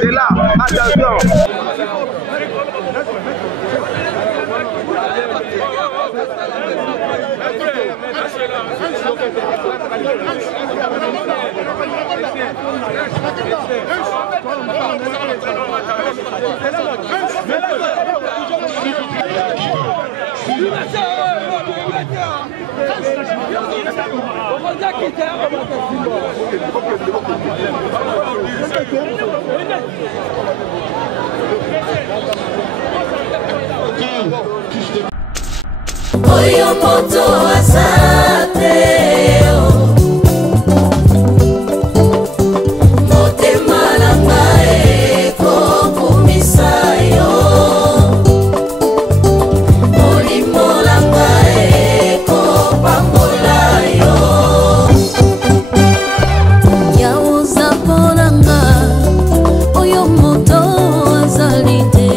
C'est là, attention. Oyo moto asate motema nanga ekokumisa yo molimo nanga ekopambola yo yaoza mponanga oyo moto azali te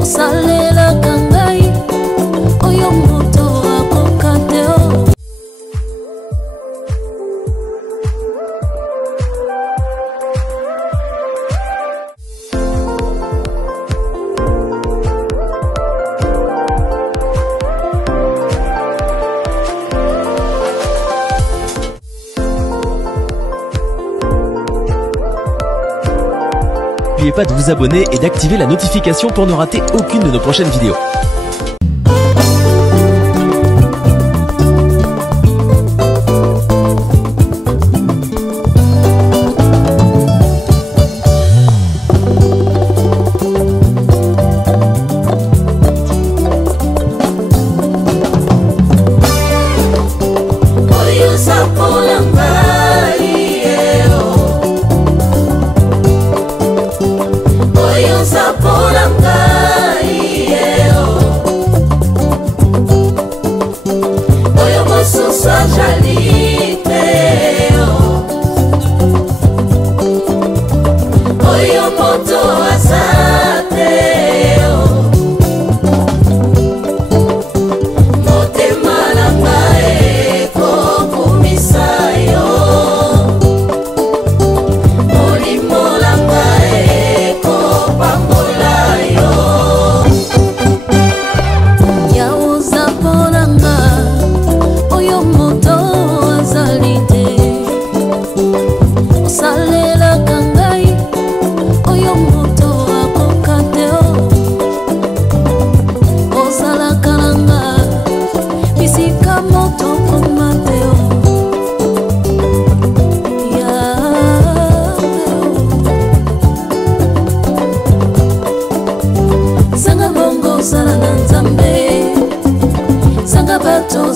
osalelaka ngai oyo moto akoka te N'oubliez pas de vous abonner et d'activer la notification pour ne rater aucune de nos prochaines vidéos.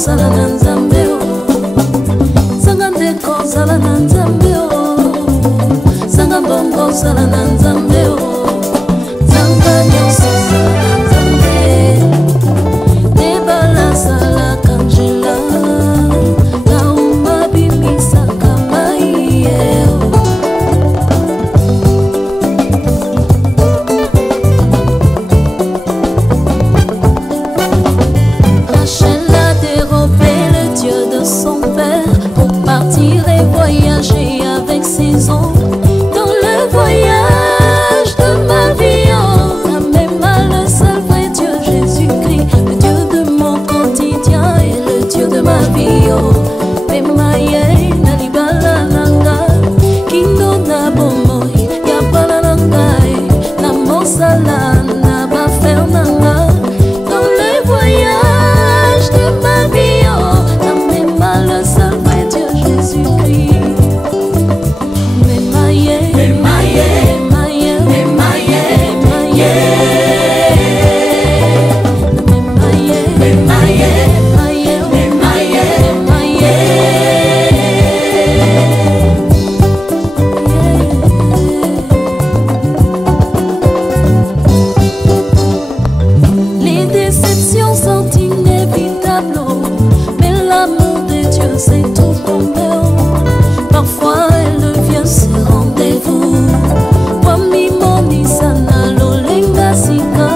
Zala na nzambe zanga ndeko zala na nzambe zanga bongo zala na nzambe zanga nyonso zala na nzambe nebala zala kanjela nauma bimisaka mai son père pour partir et voyager avec ses ombres. Dans le voyage de ma vie, oh, même le seul vrai Dieu Jésus-Christ, le Dieu de mon quotidien et le Dieu de ma vie. Oh, Pemaye nalibala nanga, kindo na bomoy, yabala nanga, na mosala na bafer nanga. Dans le voyage de ma vie, oh, le seul vrai Dieu Jésus-Christ. Les déceptions sont inévitables, mais l'amour de Dieu c'est tout pour nous. Parfois elle vient se rendez-vous. Wami moni sana lolenga sika.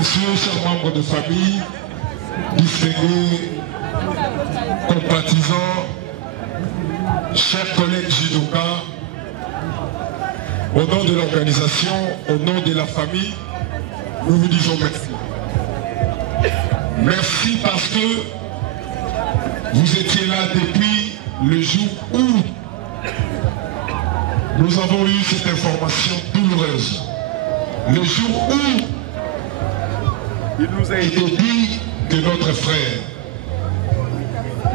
messieurs, chers membres de famille, distingués, compatisants, chers collègues judokas, au nom de l'organisation, au nom de la famille, nous vous disons merci. Merci parce que vous étiez là depuis le jour où nous avons eu cette information douloureuse. Le jour où il nous a été dit que notre frère,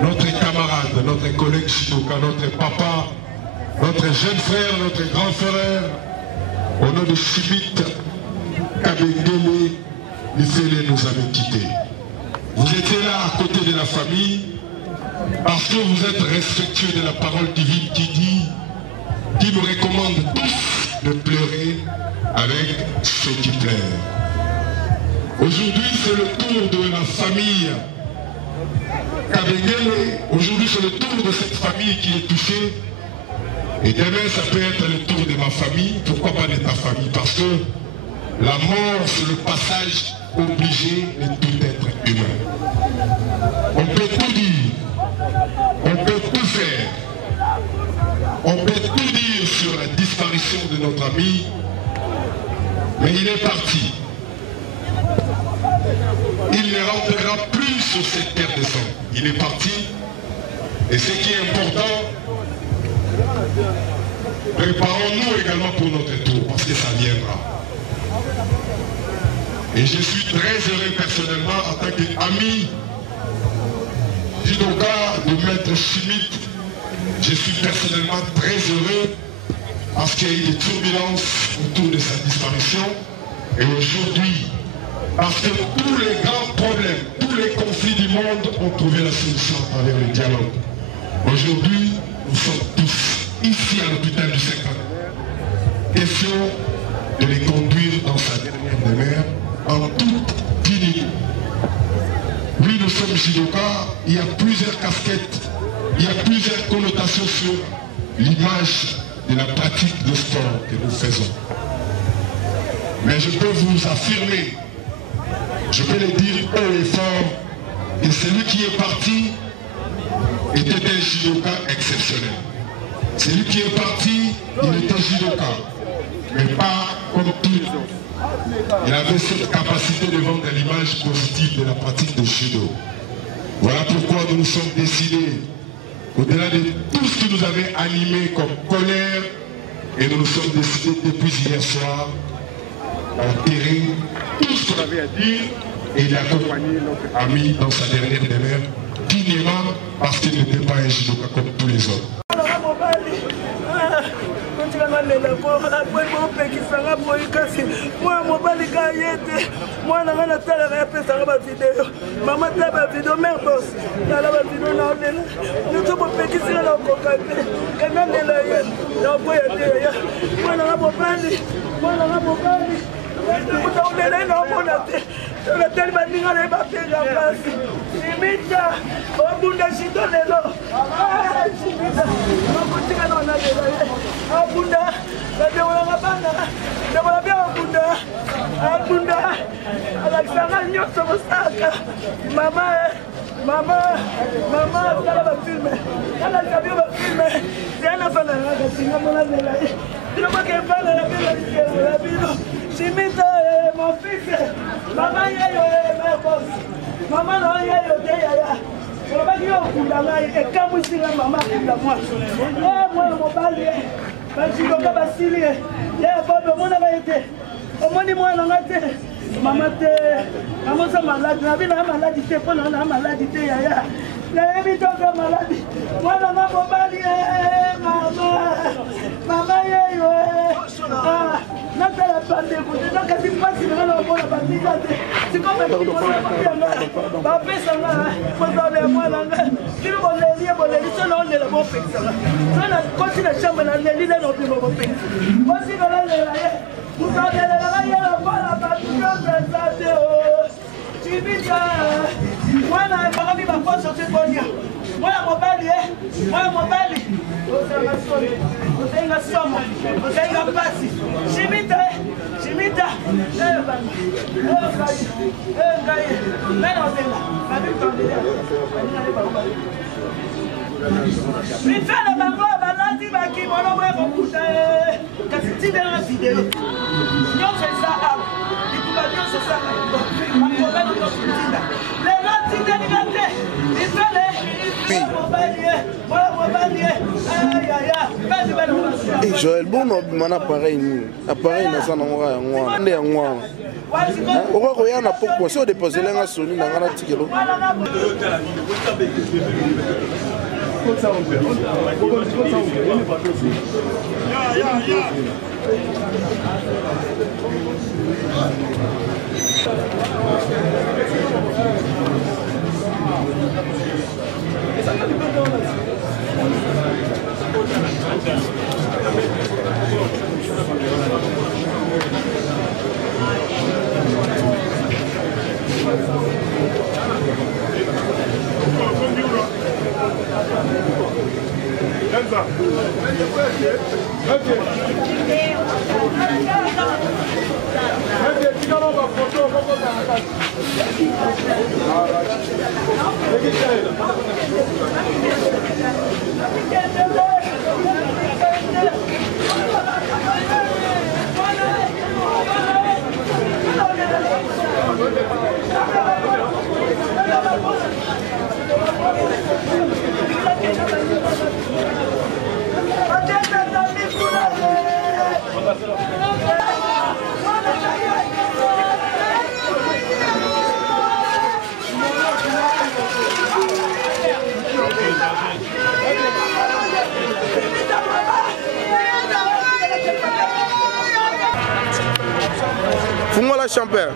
notre camarade, notre collègue judoka, notre papa, notre jeune frère, notre grand frère, au nom de Chimit Kabengele, Nifele nous avait quittés. Vous étiez là à côté de la famille parce que vous êtes respectueux de la parole divine qui nous recommande tous de pleurer avec ceux qui pleurent. Aujourd'hui, c'est le tour de la famille Kabengele. Aujourd'hui, c'est le tour de cette famille qui est touchée. Et demain, ça peut être le tour de ma famille. Pourquoi pas de ta famille? Parce que la mort, c'est le passage obligé de tout être humain. On peut tout dire. On peut tout faire. On peut tout dire sur la disparition de notre ami. Mais il est parti. Il ne rentrera plus sur cette terre de sang. Il est parti. Et ce qui est important, préparons-nous également pour notre tour, parce que ça viendra. Et je suis très heureux personnellement, en tant qu'ami judoka de Maître Chimit, je suis personnellement très heureux parce qu'il y a eu des turbulences autour de sa disparition. Et aujourd'hui, parce que tous les grands problèmes, tous les conflits du monde ont trouvé la solution à travers le dialogue. Aujourd'hui, nous sommes tous ici à l'hôpital du Cinquantenaire. Question de les conduire dans sa dernière demeure en toute dignité. Oui, nous sommes judokas, il y a plusieurs casquettes, il y a plusieurs connotations sur l'image de la pratique de sport que nous faisons. Mais je peux vous affirmer, je peux le dire haut et fort, que celui qui est parti était un judoka exceptionnel. Celui qui est parti, il était judoka, mais pas comme tous les autres. Il avait cette capacité de vendre l'image positive de la pratique de judo. Voilà pourquoi nous nous sommes décidés, au-delà de tout ce qui nous avait animé comme colère, et nous nous sommes décidés depuis hier soir d'enterrer tout ce qu'on avait à dire et d'accompagner notre ami dans sa dernière demeure, dignement parce qu'il n'était pas un judoka comme tous les autres. Mon fils, maman, maman, Chimit Et Joël, bon, on a appareil, appareil, on a un noir. On a un pourquoi si on dépose les Sony, on a un ticket. Fous-moi la champagne.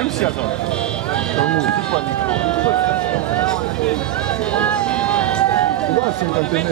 MC attends. C'est 50 mètres.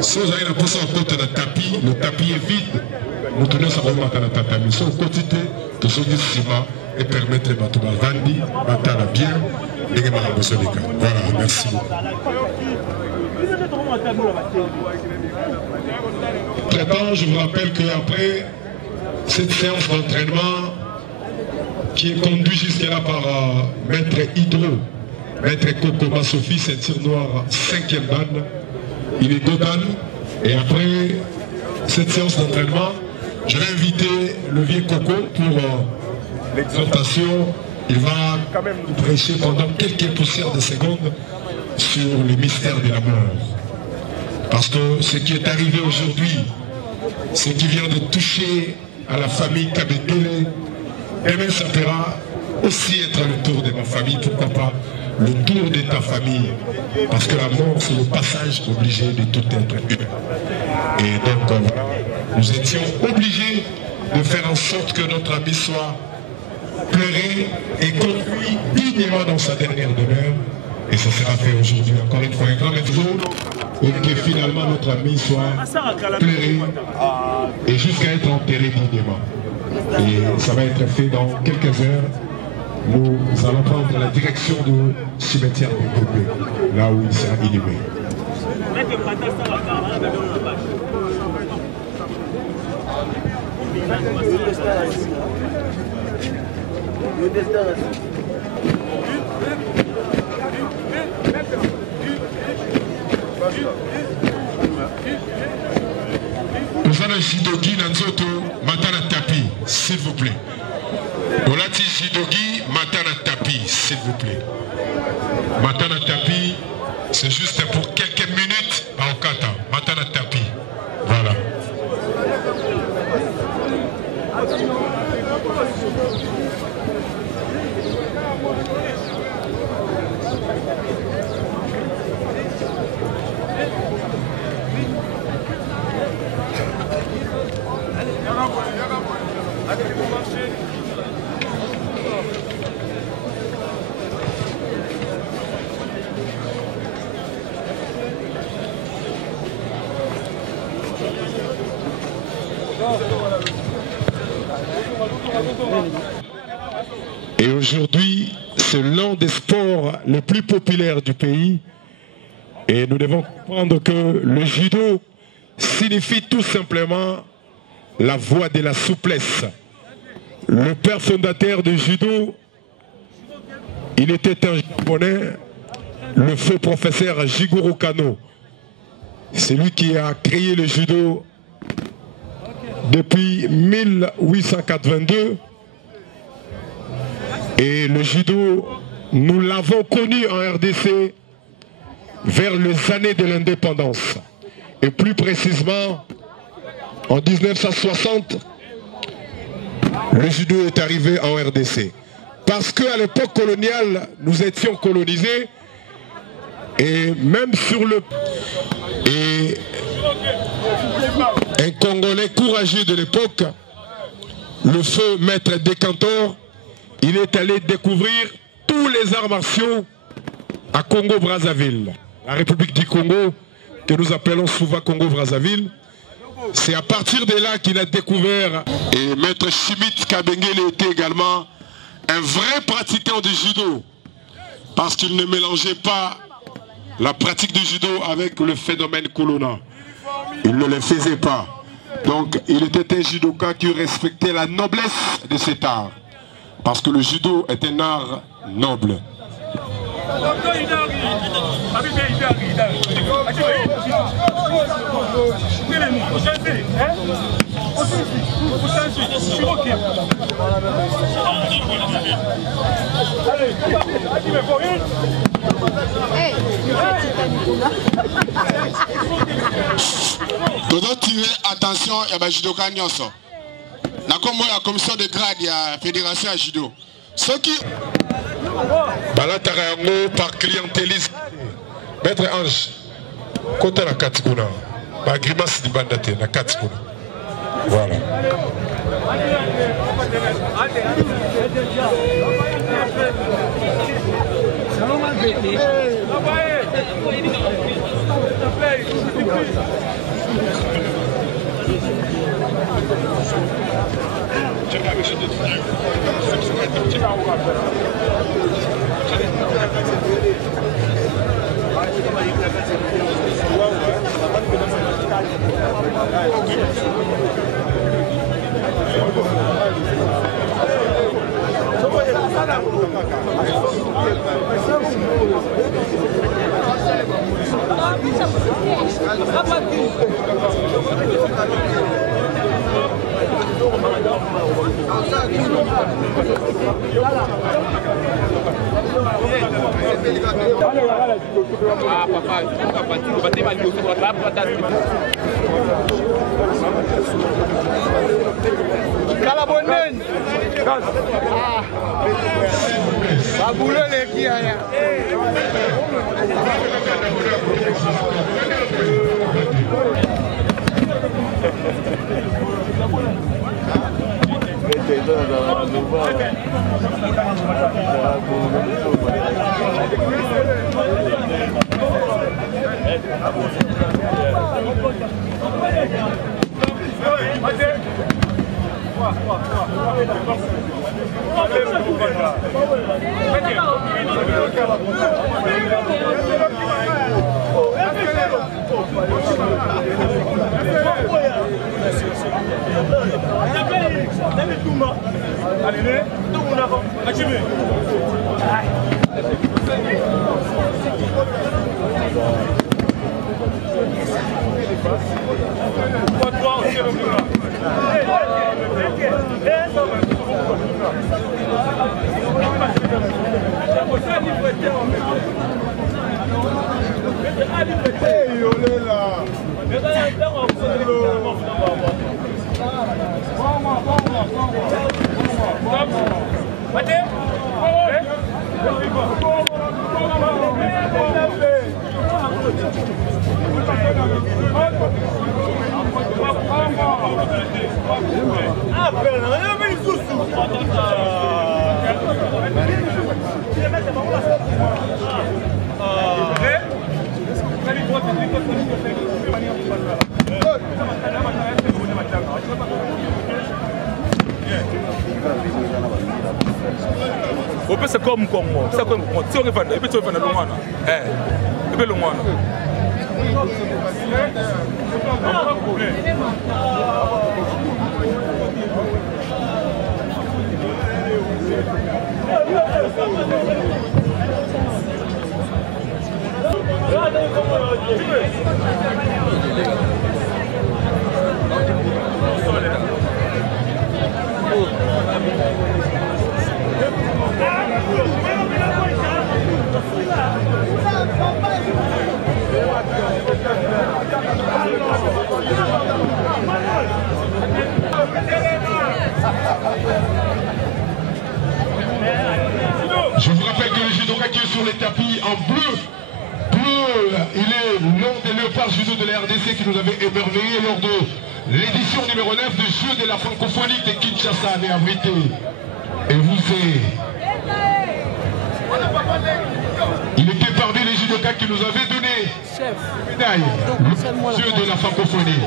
Si vous avez la poisson en côte de tapis, le tapis est vide. Nous tenons ça vraiment dans la tatami. Si vous quotidien, tout ce qui est ciment et permettre les bateaux de vandi, bateau à bien, et les marins de Sonika. Voilà, merci beaucoup. Traitant, je vous rappelle qu'après cette séance d'entraînement qui est conduite jusqu'à là par Maître Hydro, Maître Kokoma Sophie, ceinture noire, 5e dan, il est Godan. Et après cette séance d'entraînement, je vais inviter le vieux Coco pour l'exhortation. Il va quand même nous prêcher pendant quelques poussières de secondes sur le mystère de la mort. Parce que ce qui est arrivé aujourd'hui, ce qui vient de toucher à la famille Kabengele, demain ça pourra aussi être le tour de ma famille, pourquoi pas le tour de ta famille. Parce que la mort, c'est le passage obligé de tout être humain. Et donc, voilà, nous étions obligés de faire en sorte que notre ami soit pleuré et conduit dignement dans sa dernière demeure. Et ça sera fait aujourd'hui, encore une fois, un grand merci. Et que finalement notre ami soit pleuré et jusqu'à être enterré dignement. Et ça va être fait dans quelques heures. Nous allons prendre la direction du cimetière de Gobé, là où il sera inhumé. Nous allons Jidogi Nanzoto Matana Tapi, s'il vous plaît. Olati Jidogi Matana Tapi, s'il vous plaît. Matana Tapi, c'est juste pour quelques minutes à Okata. Matana Tapi, voilà. Et aujourd'hui, c'est l'un des sports les plus populaires du pays. Et nous devons comprendre que le judo signifie tout simplement la voie de la souplesse. Le père fondateur du judo, il était un japonais, le faux professeur Jigoro Kano. C'est lui qui a créé le judo depuis 1882. Et le judo, nous l'avons connu en RDC vers les années de l'indépendance. Et plus précisément, en 1960, le judo est arrivé en RDC. Parce qu'à l'époque coloniale, nous étions colonisés. Et même sur le... Et un Congolais courageux de l'époque, le feu maître Décantor, il est allé découvrir tous les arts martiaux à Congo-Brazzaville. La République du Congo, que nous appelons souvent Congo-Brazzaville. C'est à partir de là qu'il a découvert. Et maître Schmitt Kabengele était également un vrai pratiquant du judo. Parce qu'il ne mélangeait pas la pratique du judo avec le phénomène Kolona. Il ne le faisait pas. Donc il était un judoka qui respectait la noblesse de cet art. Parce que le judo est un art noble. Nous devons tirer attention à la judoka nyonso. La commission de grade de la fédération à judo. Ceux qui... Balatarayango par clientélisme. Maître Ange, côté la Katikuna, ma grimace di bandate, la Katikuna. Voilà. C'est comme Congo, c'est comme Congo. Si on est fan, et puis tu es fan de Longwana. Et puis Longwana. Je vous rappelle que le judoka qui est sur les tapis en bleu, il est l'un des léopards judo de la RDC qui nous avait émerveillé lors de l'édition numéro 9 du Jeu de la francophonie de Kinshasa avait abrité. Et vous savez, il était parmi les judokas qui nous avaient donné médaille, le Jeu de la francophonie.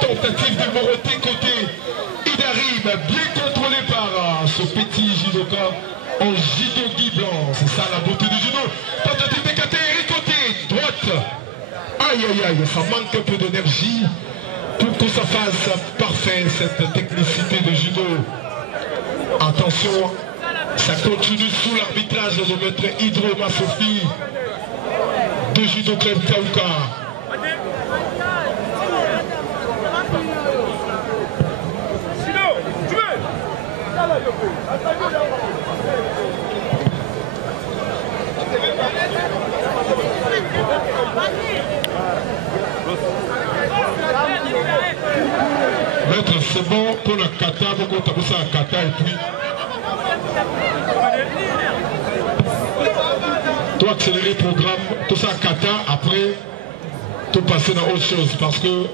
Tentative de Moroté côté Idarim, bien contrôlé par ce petit judoka en judo gui blanc. C'est ça la beauté du judo. Tentative de côté, côté droite. Aïe aïe aïe, ça manque un peu d'énergie pour que ça fasse parfait cette technicité de judo. Attention, ça continue sous l'arbitrage de maître Hydroma Sophie de Judo Club Kaouka. Maître, c'est bon pour la kata, beaucoup de ça à kata et puis. Toi accélérer le programme, tout ça à kata, après, tout passer dans autre chose parce que.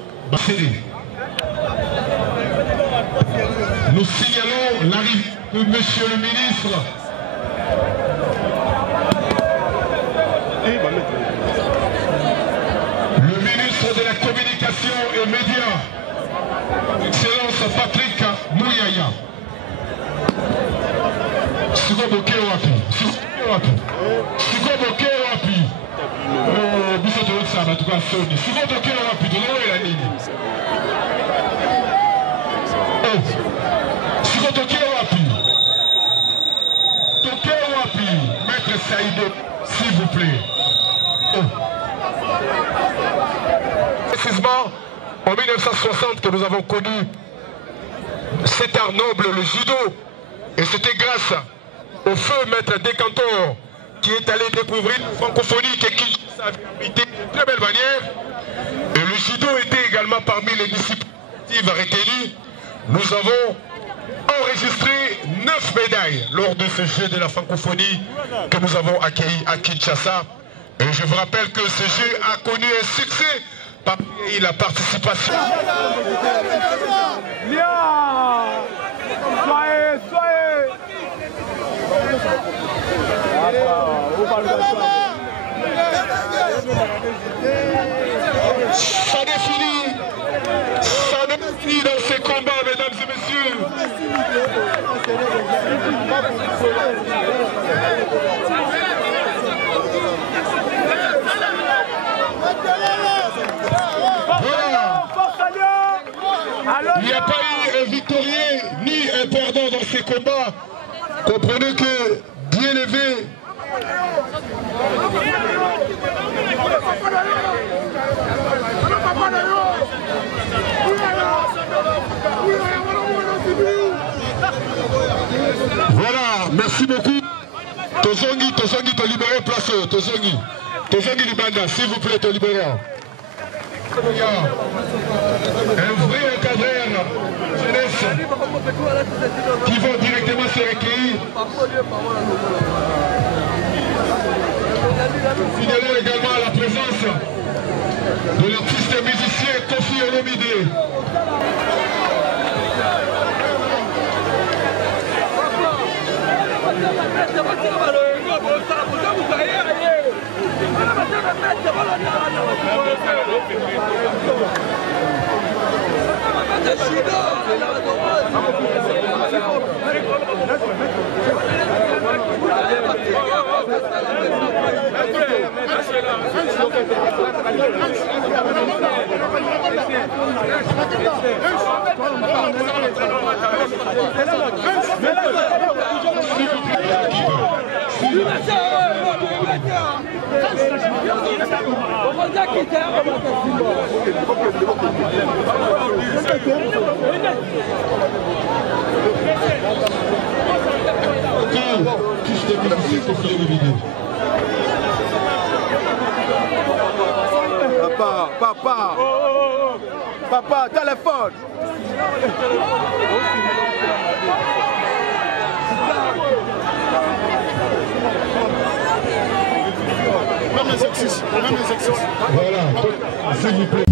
Nous signalons l'arrivée de Monsieur le ministre. Le ministre de la Communication et Médias, Excellence Patrick Mouyaya. Sigoboke wapi. Sigoboke wapi. Biso to ça en tout cas Sony. Sigoboke wapi de l'eau et la ligne. Sigoboke wapi. Toke wapi. Maître Saïdo, s'il vous plaît. Précisément en 1960 que nous avons connu cet art noble, le judo, et c'était grâce au feu maître Decantor qui est allé découvrir la francophonie qui avait abrité d'une très belle manière. Et le judo était également parmi les disciplines retenues. Nous avons enregistré 9 médailles lors de ce jeu de la francophonie que nous avons accueilli à Kinshasa. Et je vous rappelle que ce jeu a connu un succès parmi la participation. Ça n'est fini dans ces combats, mesdames et messieurs. Il n'y a pas eu un victorieux ni un perdant dans ces combats. Comprenez que bien élevé, voilà, merci beaucoup. Tozongi, te libérer place, Tozongi Libanda, s'il vous plaît, te libérer. Un vrai encadreur jeunesse qui vont directement se recueillir. Fidèle également à la présence de l'artiste musicien Kofi Olomide. Papa, téléphone. Même les exercices. Voilà, s'il vous plaît.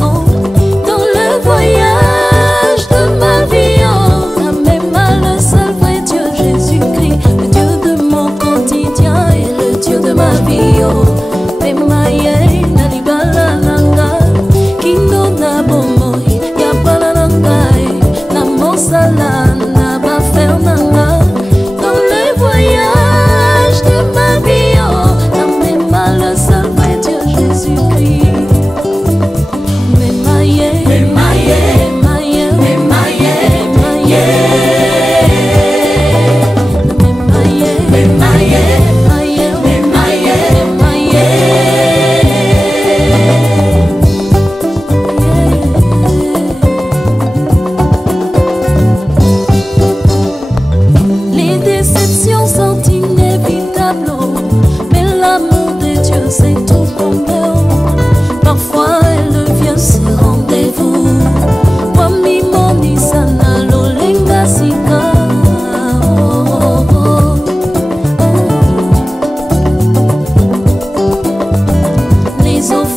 Dans le voyage de ma vie, en même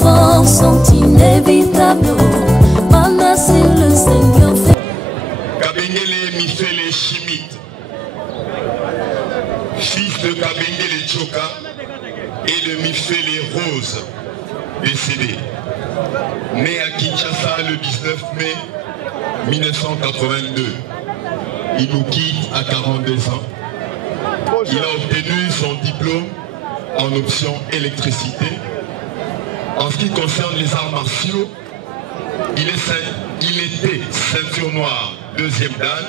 efforts sont inévitables. Mana, c'est le Seigneur fait. Kabengele Mifele Chimite, fils de Kabengele Tchoka et de Mifele Rose, décédé. Né à Kinshasa le 19 mai 1982. Il nous quitte à 42 ans. Il a obtenu son diplôme en option électricité. En ce qui concerne les arts martiaux, il était ceinture noire, deuxième dan.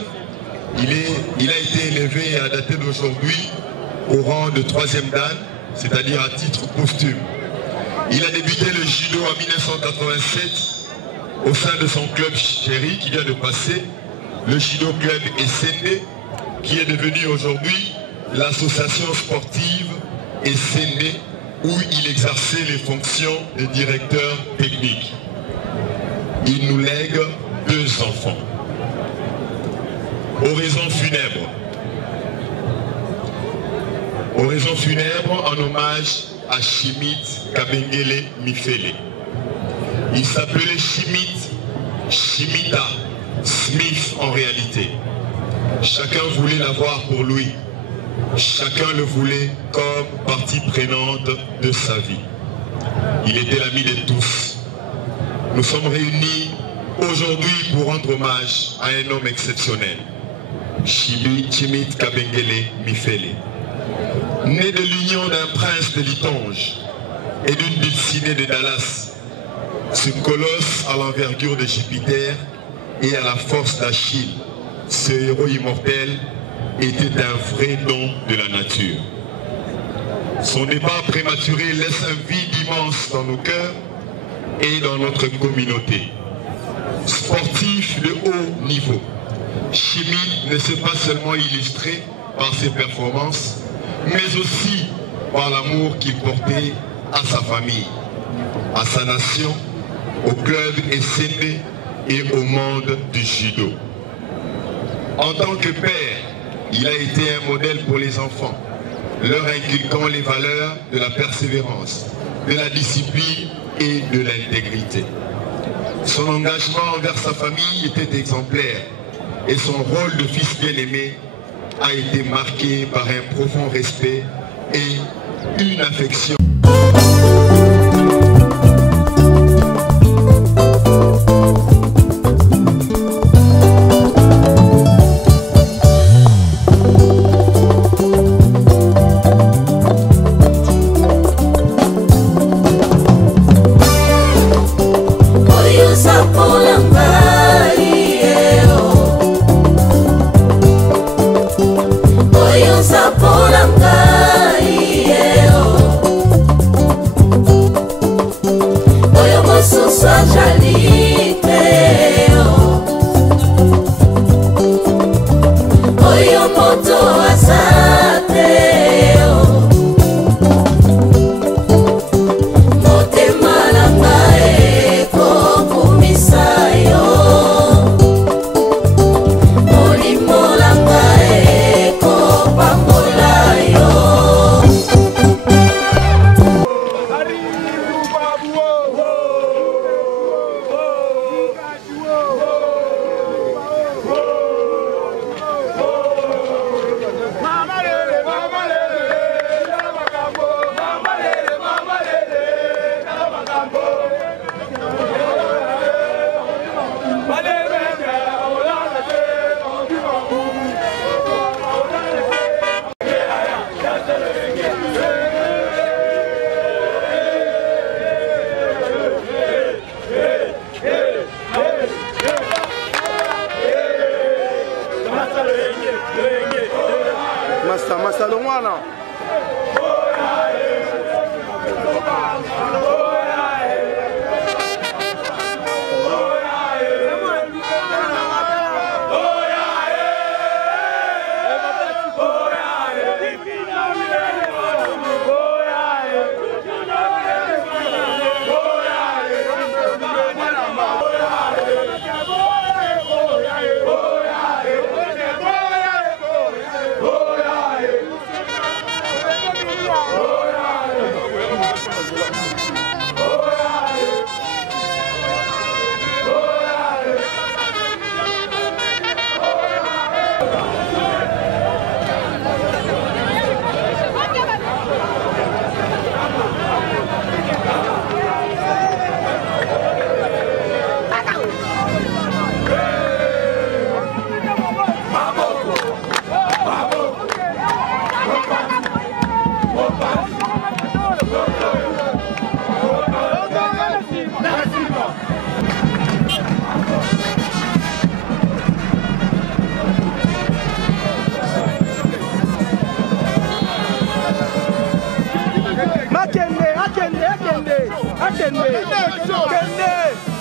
Il a été élevé à dater d'aujourd'hui au rang de troisième dan, c'est-à-dire à titre posthume. Il a débuté le judo en 1987 au sein de son club chéri qui vient de passer, le Judo Club SND, qui est devenu aujourd'hui l'association sportive SND, où il exerçait les fonctions de directeur technique. Il nous lègue 2 enfants. Oraison funèbre. Oraison funèbre en hommage à Chimite Kabengele Mifele. Il s'appelait Chimita Smith en réalité. Chacun voulait l'avoir pour lui. Chacun le voulait comme partie prenante de sa vie. Il était l'ami de tous. Nous sommes réunis aujourd'hui pour rendre hommage à un homme exceptionnel. Chimite Kabengele Mifele. Né de l'union d'un prince de Litonge et d'une dulcinée de Dallas, ce colosse à l'envergure de Jupiter et à la force d'Achille, ce héros immortel était un vrai don de la nature. Son départ prématuré laisse un vide immense dans nos cœurs et dans notre communauté. Sportif de haut niveau, Chimite ne s'est pas seulement illustré par ses performances, mais aussi par l'amour qu'il portait à sa famille, à sa nation, au club SND et au monde du judo. En tant que père, il a été un modèle pour les enfants, leur inculquant les valeurs de la persévérance, de la discipline et de l'intégrité. Son engagement envers sa famille était exemplaire et son rôle de fils bien-aimé a été marqué par un profond respect et une affection. Kende.